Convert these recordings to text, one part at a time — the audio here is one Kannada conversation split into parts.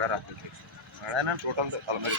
అక్కడ అదైనా టోటల్ తలమరి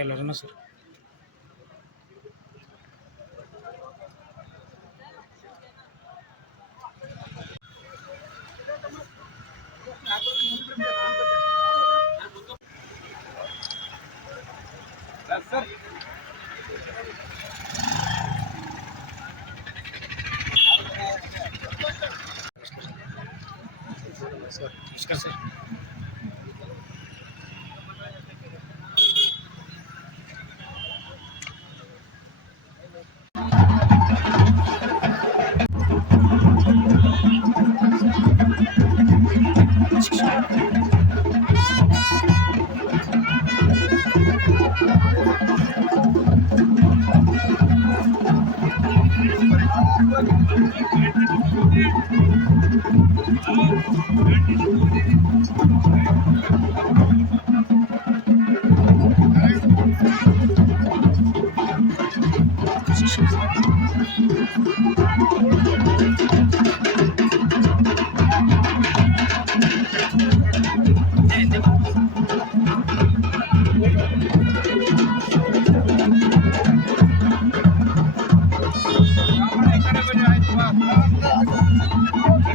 ಎಲ್ಲರೂ ಸರ್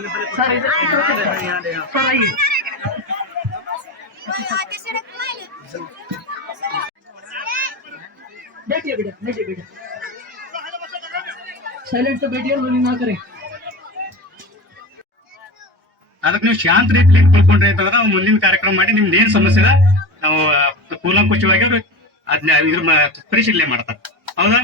पहले पहले सर आइए बैठिए बेटा बैठिए बेटा साइलेंट तो बैठिए और ना करें ಅದಕ್ಕೆ ನೀವು ಶಾಂತ ರೀತಿಯಲ್ಲಿ ತಿಳ್ಕೊಂಡ್ರಿ ಅಂತಂದ್ರೆ ನಾವು ಮುಂದಿನ ಕಾರ್ಯಕ್ರಮ ಮಾಡಿ ನಿಮ್ದು ಏನ್ ಸಮಸ್ಯೆ ಇದೆ ನಾವು ಆ, ಕೂಲಂಕುಷವಾಗಿ ಅವ್ರು ಅದನ್ನ ಇದ್ರ ಮ- ಪರಿಶೀಲನೆ ಮಾಡ್ತಾರೆ ಹೌದಾ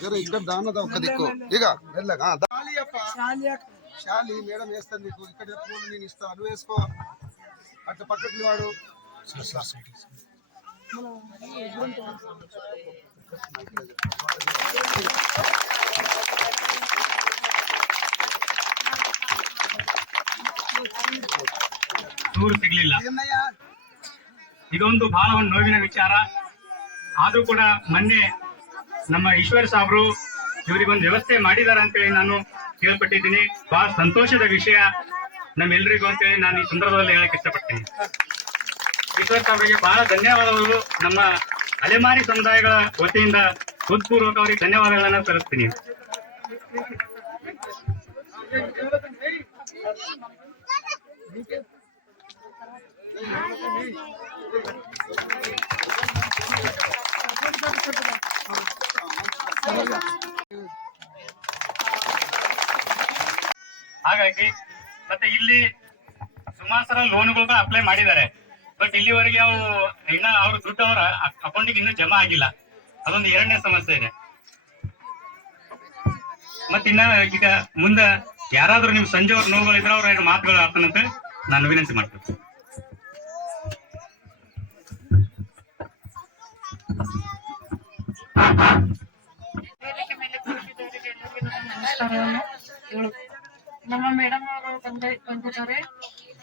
జర ఇక్కడ దానదా ఒక దిక్కు. ఇక దా- శాలి మేడం వేస్తాను నీకు. ఇక్కడ పూలు నేను ఇస్తాను. నువ్వు వేసుకో. అట్లా పక్కకి వాడు. ದೂರ ಸಿಗ್ಲಿಲ್ಲ. ಇದೊಂದು ಬಹಳ ಒಂದು ನೋವಿನ ವಿಚಾರ. ಆದ್ರೂ ಕೂಡ ಮೊನ್ನೆ ನಮ್ಮ ಈಶ್ವರ್ ಸಾಬ್ರು ಇವರಿಗೊಂದು ವ್ಯವಸ್ಥೆ ಮಾಡಿದಾರ ಅಂತೇಳಿ ನಾನು ಕೇಳ್ಪಟ್ಟಿದ್ದೀನಿ. ಬಹಳ ಸಂತೋಷದ ವಿಷಯ ನಮ್ಮೆಲ್ಲರಿಗೂ ಅಂತೇಳಿ ನಾನು ಈ ಸಂದರ್ಭದಲ್ಲಿ ಹೇಳಕ್ ಇಷ್ಟಪಡ್ತೀನಿ. ಈಶ್ವರ್ ಸಾಬ್ರಿಗೆ ಬಹಳ ಧನ್ಯವಾದಗಳು. ನಮ್ಮ ಅಲೆಮಾರಿ ಸಮುದಾಯಗಳ ವತಿಯಿಂದ ಹೃತ್ಪೂರ್ವಕ ಅವರಿಗೆ ಧನ್ಯವಾದಗಳನ್ನ ಸಲ್ಲಿಸ್ತೀನಿ. ಹಾಗಾಗಿ, ಮತ್ತೆ ಇಲ್ಲಿ ಸುಮಾರು ಸಲ ಲೋನ್ಗಳು ಅಪ್ಲೈ ಮಾಡಿದ್ದಾರೆ. ಬಟ್ ಇಲ್ಲಿವರೆಗೆ ಅವು ಇನ್ನ ಅವ್ರ ದುಡ್ಡು ಅವರ ಅಕೌಂಟಿಗೆ ಇನ್ನೂ ಜಮಾ ಆಗಿಲ್ಲ. ಅದೊಂದು ಎರಡನೇ ಸಮಸ್ಯೆ ಇದೆ. ಮತ್ತಿನ್ನ ಈಗ ಮುಂದೆ ಯಾರಾದ್ರೂ ನಿಮ್ ಸಂಜೆ ಅವ್ರ ನೋವುಗಳಿದ್ರೆ ಅವ್ರ ಮಾತುಗಳು ಆಡ್ತಾನಂತ. ನಾನು ವಿನಂತಿ ಮಾಡ್ತೀನಿ. ನಮ್ಮ ಮೇಡಮ್ ಅವರು ಬಂದ ಬಂದಿದ್ದಾರೆ.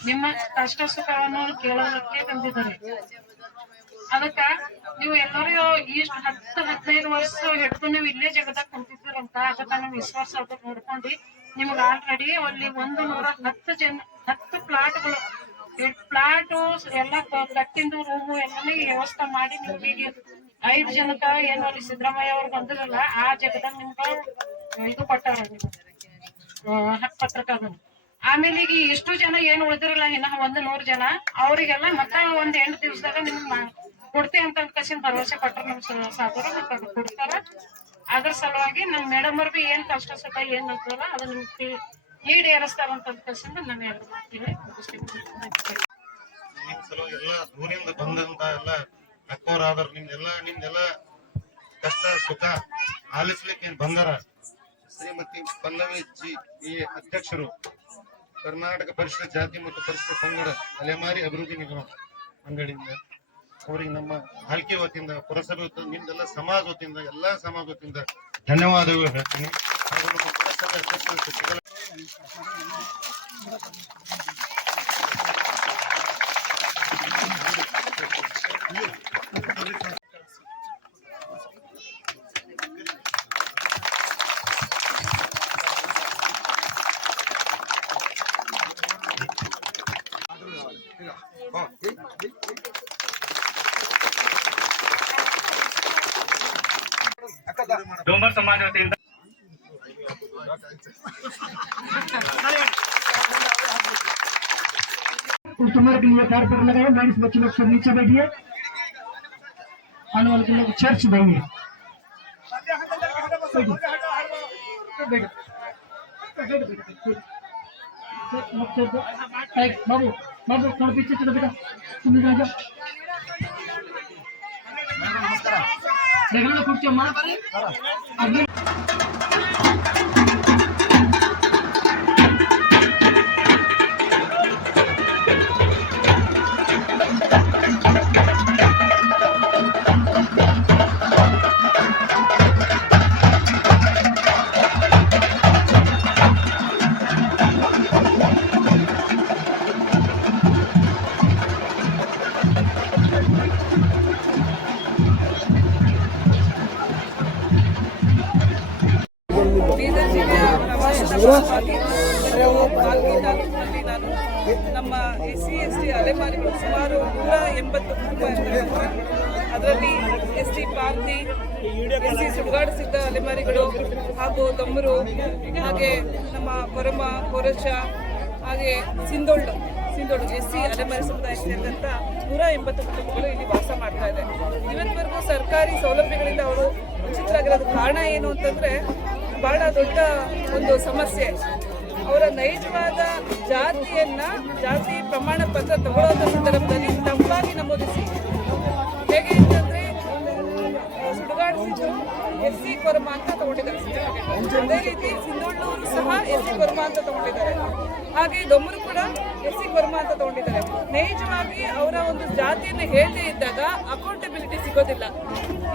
ನಿಮ್ಮ ಕಷ್ಟ ಸುಖವನ್ನು ಕೇಳೋದಕ್ಕೆ ಬಂದಿದ್ದಾರೆ. ಅದಕ್ಕ ನೀವು ಎಲ್ಲರೂ ಇಷ್ಟು ಹತ್ತು ಹದಿನೈದು ವರ್ಷ ಹಿಡ್ದು ನೀವು ಇಲ್ಲೇ ಜಗದಾಗ ಕುಂತಿದ್ದೀರಂತ, ಅದಕ್ಕ ನಾವು ವಿಶ್ವಾಸ ನೋಡ್ಕೊಂಡು ನಿಮ್ಗೆ ಆಲ್ರೆಡಿ ಅಲ್ಲಿ ಒಂದು ನೂರ ಹತ್ತು ಜನ ಹತ್ತು ಪ್ಲಾಟ್ಗಳು ಪ್ಲಾಟು ಎಲ್ಲ ಕಟ್ಟಿಂದು ರೂಮು, ಎಲ್ಲನೇ ವ್ಯವಸ್ಥೆ ಮಾಡಿ ನಿಮ್ಗೆ ಐದು ಜನಕ್ಕ ಏನು ಅಲ್ಲಿ ಸಿದ್ದರಾಮಯ್ಯ ಅವ್ರು ಬಂದಿರಲ್ಲ, ಆ ಜಗದಾಗ ನಿಮ್ಗ ಇದು ಕೊಟ್ಟಾರ ಹತ್ತು ಪತ್ರಕದನ್ನು ಆಮೇಲೆ ಈಗ ಇಷ್ಟು ಜನ ಏನು ಉಳಿದಿರಲ್ಲ, ಇನ್ನ ಒಂದು ನೂರು ಜನ, ಅವರಿಗೆಲ್ಲ ಮತ್ತ ಒಂದ್ ಎಂಟು ದಿವಸದಾಗ ನಿಮ್ಗೆ ಕೊಡ್ತಿ ಅಂತ ಕಸಿನ ಭರವಸೆ ಕೊಟ್ಟರು ನಮ್ ಸಾಧರು, ಮತ್ತೆ ಅದು ಕೊಡ್ತಾರ. ಅದ್ರ ಸಲುವಾಗಿ ನಮ್ ಮೇಡಮ್ ಅವ್ರಿಗೆ ಏನ್ ಕಷ್ಟ ಸುಖ ಏನ್ ಅಂತಲ್ಲ ಅದು ನಿಮ್ಗೆ ಈಡೇರಿಸ್ತಾರ ಅಂತ ಕಸಿಂದ ನಾನು ಎರಡು ಮಾತಿಗೆ ನಿಮ್ ಸಲುವಾಗಿ ಎಲ್ಲ ದೂರಿಂದ ಬಂದಂತ ಎಲ್ಲ ಅಕ್ಕವರಾದ್ರ ನಿಮ್ದೆಲ್ಲ ನಿಮ್ದೆಲ್ಲ ಕಷ್ಟ, ಸುಖ ಆಲಿಸ್ಲಿಕ್ಕೆ ಬಂದಾರ ಶ್ರೀಮತಿ ಪಲ್ಲವಿ ಜಿ, ಈ ಅಧ್ಯಕ್ಷರು, ಕರ್ನಾಟಕ ಪರಿಷತ್ ಜಾತಿ ಮತ್ತು ಪರಿಷತ್ ಪಂಗಡ ಅಲೆಮಾರಿ ಅಭಿವೃದ್ಧಿ ನಿಗಮ ಮಂಡಳಿಯಿಂದ ಅವರಿಗೆ ನಮ್ಮ ಹಾಲ್ಕೆ ವತಿಯಿಂದ, ಪುರಸಭೆ ವತಿಯಿಂದ, ನಿಮ್ದೆಲ್ಲ ಸಮಾಜ ವತಿಯಿಂದ, ಎಲ್ಲಾ ಸಮಾಜ ವತಿಯಿಂದ ಧನ್ಯವಾದಗಳು ಹೇಳ್ತೀನಿ. ಹಾಗೂ ನಮ್ಮ ಪುರಸಭೆ ಅಧ್ಯಕ್ಷರು ಶಶಿಕಲಾ ಹಾ, ಏಯ್, ಏಯ್, ಏಯ್. ಅಕ್ಕ ದಾ. ಡೋಂಬರ್ ಸಮಾಜ ವತಿಯಿಂದ Customer के लिए कार पर लगाए लेडीज़ बच्चे लोग सब नीचे बैठिए आने वाले के लोग चर्च देंगे बाबू बाबू थोड़ा पीछे चलो बेटा? तुम इधर आ देख लो कुछ अम्मा आगे ಹಾಗೂ ದಮ್ಮರು ಹಾಗೆ ನಮ್ಮ ಕೊರಮ ಕೊರಚ ಹಾಗೆ ಸಿಂದೊಳ್ಳು ಸಿಂಧೋಳು ಎಸ್ ಸಿ ಅಲೆಮಾರಿ ಸಮುದಾಯ ಸೇರಿದಂಥ ನೂರ ಎಂಬತ್ತು ಕುಟುಂಬಗಳು ಇಲ್ಲಿ ವಾಸ ಮಾಡ್ತಾ ಇದೆ. ಇವತ್ತಿವರೆಗೂ ಸರ್ಕಾರಿ ಸೌಲಭ್ಯಗಳಿಂದ ಅವರು ವಂಚಿತರಾಗಿರೋದು ಕಾರಣ ಏನು ಅಂತಂದರೆ ಬಹಳ ದೊಡ್ಡ ಒಂದು ಸಮಸ್ಯೆ. ಅವರ ನೈಜವಾದ ಜಾತಿಯನ್ನ, ಜಾತಿ ಪ್ರಮಾಣ ಪತ್ರ ತಗೊಳ್ಳೋದ ಸಂದರ್ಭದಲ್ಲಿ ತಪ್ಪಾಗಿ ನಮೂದಿಸಿ. ಹೇಗೆ ಅಂತಂದ್ರೆ ಸುಡುಗಾಡಿಸಿದ್ರು ಎಸ್ ಸಿ ಕೊರಮ ಅಂತ ತಗೊಂಡಿದ್ದಾರೆ. ಅದೇ ರೀತಿ ಸಿಂಧೋಳ್ಳೂರು ಸಹ ಎಸ್ ಸಿ ಕೊರಮ ಅಂತ ತಗೊಂಡಿದ್ದಾರೆ. ಹಾಗೆ ದೊಮ್ಮರು ಕೂಡ ಎಸ್ ಸಿ ಕೊರಮ ಅಂತ ತಗೊಂಡಿದ್ದಾರೆ. ನೈಜವಾಗಿ ಅವರ ಒಂದು ಜಾತಿಯನ್ನು ಹೇಳದೇ ಇದ್ದಾಗ ಅಕೌಂಟಬಿಲಿಟಿ ಸಿಗೋದಿಲ್ಲ.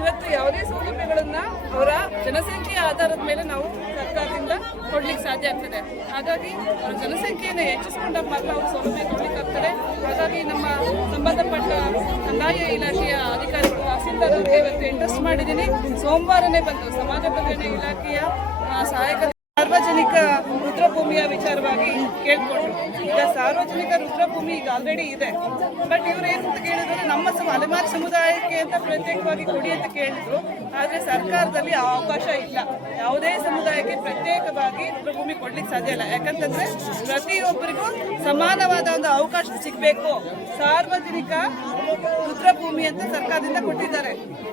ಇವತ್ತು ಯಾವುದೇ ಸೌಲಭ್ಯಗಳನ್ನ ಅವರ ಜನಸಂಖ್ಯೆಯ ಆಧಾರದ ಮೇಲೆ ನಾವು ಸರ್ಕಾರದಿಂದ ಕೂಡ ಕೊಡ್ಲಿಕ್ಕೆ ಸಾಧ್ಯ ಆಗ್ತದೆ. ಹಾಗಾಗಿ ಅವರ ಜನಸಂಖ್ಯೆಯನ್ನು ಹೆಚ್ಚಿಸಿಕೊಂಡಾಗ ಮಾತ್ರ ಅವರು ಸೌಲಭ್ಯ ಕೊಡ್ಲಿಕ್ಕೆ ಆಗ್ತದೆ. ಹಾಗಾಗಿ ನಮ್ಮ ಸಂಬಂಧಪಟ್ಟ ಕಂದಾಯ ಇಲಾಖೆಯ ಅಧಿಕಾರಿಗಳು ತಹಸೀಲ್ದಾರ್ ನಾನು ಇವತ್ತು ಇಂಟ್ರೆಸ್ಟ್ ಮಾಡಿದ್ದೀನಿ. ಸೋಮವಾರನೇ ಬಂದು ಸಮಾಜ ಕಲ್ಯಾಣ ಇಲಾಖೆಯ ಸಹಾಯಕ ವಿಚಾರವಾಗಿ ಕೇಳ್ಕೊಂಡ್ರು. ಈಗ ಸಾರ್ವಜನಿಕ ರುದ್ರಭೂಮಿ ಈಗ ಆಲ್ರೆಡಿ ಇದೆ. ಬಟ್ ಇವರು ಏನಂತ ಕೇಳಿದ್ರೆ ನಮ್ಮ ಸಮ, ಅಲೆಮಾರಿ ಸಮುದಾಯಕ್ಕೆ ಅಂತ ಪ್ರತ್ಯೇಕವಾಗಿ ಕೊಡಿ ಅಂತ ಕೇಳಿದ್ರು. ಆದ್ರೆ ಸರ್ಕಾರದಲ್ಲಿ ಆ ಅವಕಾಶ ಇಲ್ಲ. ಯಾವುದೇ ಸಮುದಾಯಕ್ಕೆ ಪ್ರತ್ಯೇಕವಾಗಿ ರುದ್ರಭೂಮಿ ಕೊಡ್ಲಿಕ್ಕೆ ಸಾಧ್ಯ ಇಲ್ಲ. ಯಾಕಂತಂದ್ರೆ ಪ್ರತಿಯೊಬ್ಬರಿಗೂ ಸಮಾನವಾದ ಒಂದು ಅವಕಾಶ ಸಿಗಬೇಕು. ಸಾರ್ವಜನಿಕ ರುದ್ರಭೂಮಿ ಅಂತ ಸರ್ಕಾರದಿಂದ ಕೊಟ್ಟಿದ್ದಾರೆ.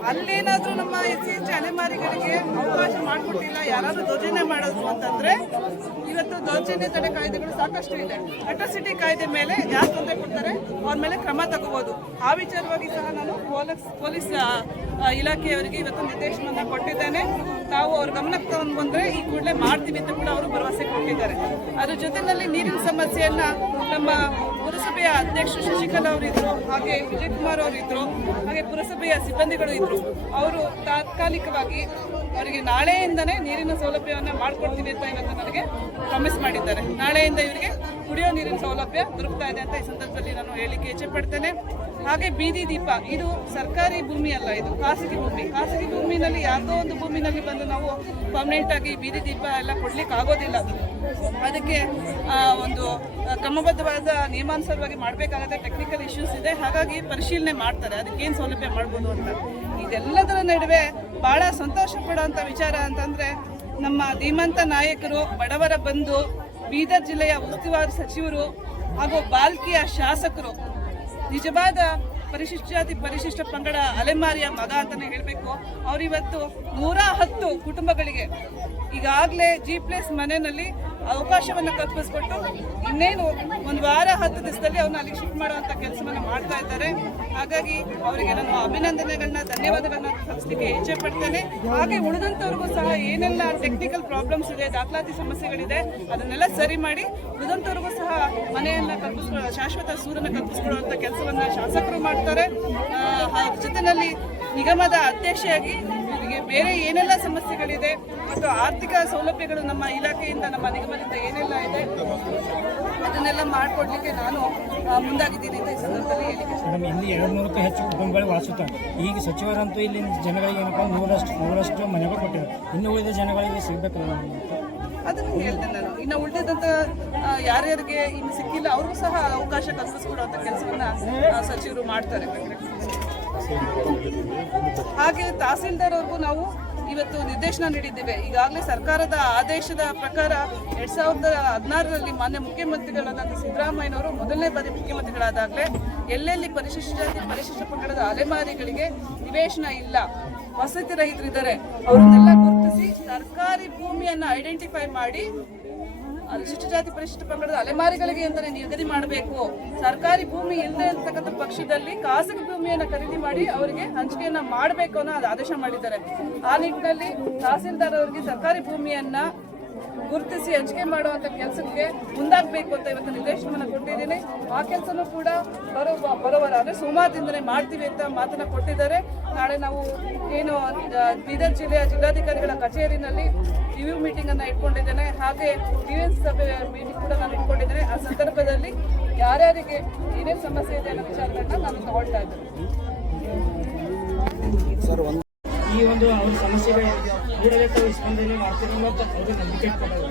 ಅಲ್ಲೇನಾದ್ರೂ ನಮ್ಮ ಎಸ್ ಸಿ ಅಲೆಮಾರಿಗಳಿಗೆ ಅವಕಾಶ ಮಾಡಿಕೊಟ್ಟಿಲ್ಲ, ಯಾರಾದ್ರೂ ದೌರ್ಜನ್ಯ ಮಾಡೋದು ಅಂತಂದ್ರೆ ಇವತ್ತು ದೌರ್ಜನ್ಯ ಕಾಯ್ದೆಗಳು ಸಾಕಷ್ಟು ಇದೆ. ಅಟ್ರಾಸಿಟಿ ಕಾಯ್ದೆ ಮೇಲೆ ಯಾರು ತೊಂದರೆ ಕೊಡ್ತಾರೆ, ಅವ್ರ ಮೇಲೆ ಕ್ರಮ ತಗೋಬಹುದು ಆ ವಿಚಾರವಾಗಿ ಸಹ ನಾನು ಪೊಲೀಸ್ ಪೊಲೀಸ್ ಇಲಾಖೆಯವರಿಗೆ ಇವತ್ತು ನಿರ್ದೇಶನವನ್ನ ಕೊಟ್ಟಿದ್ದೇನೆ. ತಾವು ಅವ್ರ ಗಮನಕ್ಕೆ ತಗೊಂಡು ಬಂದ್ರೆ ಈ ಕೂಡಲೇ ಮಾಡ್ತೀವಿ ಅಂತ ಕೂಡ ಅವರು ಭರವಸೆ ಕೊಟ್ಟಿದ್ದಾರೆ. ಅದ್ರ ಜೊತೆಯಲ್ಲಿ ನೀರಿನ ಸಮಸ್ಯೆಯನ್ನ ನಮ್ಮ ಪುರಸಭೆಯ ಅಧ್ಯಕ್ಷ ಶಶಿಕಲಾ ಅವರಿದ್ರು, ಹಾಗೆ ವಿಜಯ್ ಕುಮಾರ್ ಅವರಿದ್ರು, ಹಾಗೆ ಪುರಸಭೆಯ ಸಿಬ್ಬಂದಿಗಳು ಇದ್ರು. ಅವರು ತಾತ್ಕಾಲಿಕವಾಗಿ ಅವರಿಗೆ ನಾಳೆಯಿಂದನೇ ನೀರಿನ ಸೌಲಭ್ಯವನ್ನು ಮಾಡ್ಕೊಡ್ತೀನಿ ಅಂತ ಏನಂತ ನನಗೆ ಪ್ರಾಮಿಸ್ ಮಾಡಿದ್ದಾರೆ. ನಾಳೆಯಿಂದ ಇವರಿಗೆ ಕುಡಿಯೋ ನೀರಿನ ಸೌಲಭ್ಯ ದೊರಕ್ತಾ ಇದೆ ಅಂತ ಈ ಸಂದರ್ಭದಲ್ಲಿ ನಾನು ಹೇಳಿಕೆ ಇಚ್ಛೆ ಪಡ್ತೇನೆ. ಹಾಗೆ ಬೀದಿ ದೀಪ, ಇದು ಸರ್ಕಾರಿ ಭೂಮಿ ಅಲ್ಲ, ಇದು ಖಾಸಗಿ ಭೂಮಿ. ಖಾಸಗಿ ಭೂಮಿನಲ್ಲಿ ಯಾವುದೋ ಒಂದು ಭೂಮಿನಲ್ಲಿ ಬಂದು ನಾವು ಪರ್ಮನೆಂಟ್ ಆಗಿ ಬೀದಿ ದೀಪ ಎಲ್ಲ ಕೊಡ್ಲಿಕ್ಕೆ ಆಗೋದಿಲ್ಲ. ಅದಕ್ಕೆ ಒಂದು ಕ್ರಮಬದ್ಧವಾದ ನಿಯಮಾನುಸಾರವಾಗಿ ಮಾಡಬೇಕಾಗತ್ತೆ ಟೆಕ್ನಿಕಲ್ ಇಶ್ಯೂಸ್ ಇದೆ. ಹಾಗಾಗಿ ಪರಿಶೀಲನೆ ಮಾಡ್ತಾರೆ. ಅದಕ್ಕೆ ಏನು ಸೌಲಭ್ಯ ಮಾಡ್ಬೋದು ಅಂತ. ಇದೆಲ್ಲದರ ನಡುವೆ ಬಹಳ ಸಂತೋಷ ಪಡುವಂಥ ವಿಚಾರ ಅಂತಂದ್ರೆ ನಮ್ಮ ಧೀಮಂತ ನಾಯಕರು, ಬಡವರ ಬಂಧು, ಬೀದರ್ ಜಿಲ್ಲೆಯ ಉಸ್ತುವಾರಿ ಸಚಿವರು ಹಾಗೂ ಬಾಲ್ಕಿಯ ಶಾಸಕರು. ನಿಜವಾದ ಪರಿಶಿಷ್ಟ ಜಾತಿ ಪರಿಶಿಷ್ಟ ಪಂಗಡ ಅಲೆಮಾರಿಯ ಮಗ ಅಂತಲೇ ಹೇಳಬೇಕು. ಅವರಿವತ್ತು ನೂರ ಹತ್ತು ಕುಟುಂಬಗಳಿಗೆ ಈಗಾಗಲೇ ಜಿ ಪ್ಲೇಸ್ ಮನೆಯಲ್ಲಿ ಅವಕಾಶವನ್ನು ಕಲ್ಪಿಸ್ಕೊಟ್ಟು ಇನ್ನೇನು ಒಂದು ವಾರ, ಹತ್ತು ದಿವಸದಲ್ಲಿ ಅವ್ರನ್ನ ಅಲ್ಲಿಗೆ ಶಿಫ್ಟ್ ಮಾಡುವಂಥ ಕೆಲಸವನ್ನು ಮಾಡ್ತಾ ಇದ್ದಾರೆ. ಹಾಗಾಗಿ ಅವರಿಗೆ ನಾನು ಅಭಿನಂದನೆಗಳನ್ನ ಧನ್ಯವಾದಗಳನ್ನ ಸಲ್ಲಿಸಲಿಕ್ಕೆ ಇಚ್ಛೆ ಪಡ್ತೇನೆ. ಹಾಗೆ ಉಳಿದಂಥವ್ರಿಗೂ ಸಹ ಏನೆಲ್ಲ ಟೆಕ್ನಿಕಲ್ ಪ್ರಾಬ್ಲಮ್ಸ್ ಇದೆ, ದಾಖಲಾತಿ ಸಮಸ್ಯೆಗಳಿದೆ, ಅದನ್ನೆಲ್ಲ ಸರಿ ಮಾಡಿ ಉಳಿದಂಥವ್ರಿಗೂ ಸಹ ಮನೆಯನ್ನು ಕಲ್ಪಿಸ್ಕೊ, ಶಾಶ್ವತ ಸೂರನ್ನ ಕಲ್ಪಿಸ್ಕೊಳ್ಳುವಂಥ ಕೆಲಸವನ್ನು ಶಾಸಕರು ಮಾಡ್ತಾರೆ. ಜೊತೆನಲ್ಲಿ ನಿಗಮದ ಅಧ್ಯಕ್ಷೆಯಾಗಿ ಬೇರೆ ಏನೆಲ್ಲ ಸಮಸ್ಯೆಗಳಿದೆ? ಮತ್ತು ಆರ್ಥಿಕ ಸೌಲಭ್ಯಗಳು ನಮ್ಮ ಇಲಾಖೆಯಿಂದ ನಮ್ಮ ನಿಗಮದಿಂದ ಏನೆಲ್ಲ ಇದೆ? ಅದನ್ನೆಲ್ಲ ಮಾಡಿಕೊಡ್ಲಿಕ್ಕೆ ನಾನು ಮುಂದಾಗಿದ್ದೀನಿ ಅಂತ ಈ ಸಂದರ್ಭದಲ್ಲಿ ಹೇಳಿಕೆ. ಇಲ್ಲಿ ಎರಡು ನೂರಕ್ಕೂ ಹೆಚ್ಚು ಕುಟುಂಬಗಳು ವಾಸುತ್ತಾರೆ ಈಗ ಸಚಿವರಂತೂ ಇಲ್ಲಿ ಜನಗಳಿಗೆ ಏನಪ್ಪ ನೂರಷ್ಟು ನೂರಷ್ಟು ಮನೆಗಳು ಕೊಟ್ಟಿದ್ದಾರೆ. ಇನ್ನು ಉಳಿದ ಜನಗಳಿಗೆ ಸಿಗಬೇಕಲ್ಲ ಅದನ್ನು ಹೇಳ್ತೇನೆ ನಾನು. ಇನ್ನು ಉಳಿದಂತ ಯಾರ್ಯಾರಿಗೆ ಇನ್ನು ಸಿಕ್ಕಿಲ್ಲ ಅವ್ರಿಗೂ ಸಹ ಅವಕಾಶ ಕಲ್ಪಿಸ್ಕೊಡುವಂಥ ಕೆಲಸವನ್ನು ಸಚಿವರು ಮಾಡ್ತಾರೆ. ಹಾಗೆ ತಹಸೀಲ್ದಾರ್ ಅವ್ರಿಗೂ ನಾವು ಇವತ್ತು ನಿರ್ದೇಶನ ನೀಡಿದ್ದೇವೆ. ಈಗಾಗಲೇ ಸರ್ಕಾರದ ಆದೇಶದ ಪ್ರಕಾರ ಎರಡ್ ಸಾವಿರದ ಹದಿನಾರರಲ್ಲಿ ಮಾನ್ಯ ಮುಖ್ಯಮಂತ್ರಿಗಳಾದಂಥ ಸಿದ್ದರಾಮಯ್ಯನವರು ಮೊದಲನೇ ಬಾರಿ ಮುಖ್ಯಮಂತ್ರಿಗಳಾದಾಗಲೇ ಎಲ್ಲೆಲ್ಲಿ ಪರಿಶಿಷ್ಟ ಜಾತಿ ಪರಿಶಿಷ್ಟ ಪಂಗಡದ ಅಲೆಮಾರಿಗಳಿಗೆ ನಿವೇಶನ ಇಲ್ಲ, ವಸತಿ ರಹಿತರಿದ್ದಾರೆ, ಅವರನ್ನೆಲ್ಲ ಗುರುತಿಸಿ ಸರ್ಕಾರಿ ಭೂಮಿಯನ್ನ ಐಡೆಂಟಿಫೈ ಮಾಡಿ ಅನುಶಿಷ್ಟ ಜಾತಿ ಪರಿಶಿಷ್ಟ ಪಂಗಡದ ಅಲೆಮಾರಿಗಳಿಗೆ ಅಂತಾನೆ ನಿಗದಿ ಮಾಡಬೇಕು. ಸರ್ಕಾರಿ ಭೂಮಿ ಇಲ್ಲದೆ ಇರ್ತಕ್ಕಂಥ ಪಕ್ಷದಲ್ಲಿ ಖಾಸಗಿ ಭೂಮಿಯನ್ನ ಖರೀದಿ ಮಾಡಿ ಅವರಿಗೆ ಹಂಚಿಕೆಯನ್ನ ಮಾಡಬೇಕು ಅನ್ನೋ ಆದೇಶ ಮಾಡಿದ್ದಾರೆ. ಆ ನಿಟ್ಟಿನಲ್ಲಿ ತಹಸೀಲ್ದಾರ್ ಅವರಿಗೆ ಸರ್ಕಾರಿ ಭೂಮಿಯನ್ನ ಗುರುತಿಸಿ ಹಂಚಿಕೆ ಮಾಡುವಂತ ಕೆಲಸಕ್ಕೆ ಮುಂದಾಗಬೇಕು ಅಂತ ಇವತ್ತು ನಿರ್ದೇಶನವನ್ನು ಕೊಟ್ಟಿದ್ದೀನಿ. ಆ ಕೆಲಸನೂ ಕೂಡ ಬರೋ ಬರೋವರ ಅಂದ್ರೆ ಸೋಮವಾರದಿಂದನೇ ಮಾಡ್ತೀವಿ ಅಂತ ಮಾತನ್ನ ಕೊಟ್ಟಿದ್ದಾರೆ. ನಾಳೆ ನಾವು ಏನು ಬೀದರ್ ಜಿಲ್ಲೆಯ ಜಿಲ್ಲಾಧಿಕಾರಿಗಳ ಕಚೇರಿನಲ್ಲಿ ರಿವ್ಯೂ ಮೀಟಿಂಗ್ ಅನ್ನ ಇಟ್ಕೊಂಡಿದ್ದೇನೆ. ಹಾಗೆ ಡಿಎಸ್ ಸಭೆ ಮೀಟಿಂಗ್ ಕೂಡ ನಾನು ಇಟ್ಕೊಂಡಿದ್ದೇನೆ. ಆ ಸಂದರ್ಭದಲ್ಲಿ ಯಾರ್ಯಾರಿಗೆ ಏನೇನು ಸಮಸ್ಯೆ ಇದೆ ಅನ್ನೋ ವಿಚಾರಗಳನ್ನ ನಾನು ತಗೊಳ್ತಾ ಇದ್ದೇನೆ. ಈ ಒಂದು ಅವ್ರ ಸಮಸ್ಯೆಗೆ ಕೂಡಲೇ ತಾವು ಸ್ಪಂದನೆ ಮಾಡ್ತೀರಿ ಅಂತ ಅವರು ನಂಬಿಕೆ ಕೊಡೋದು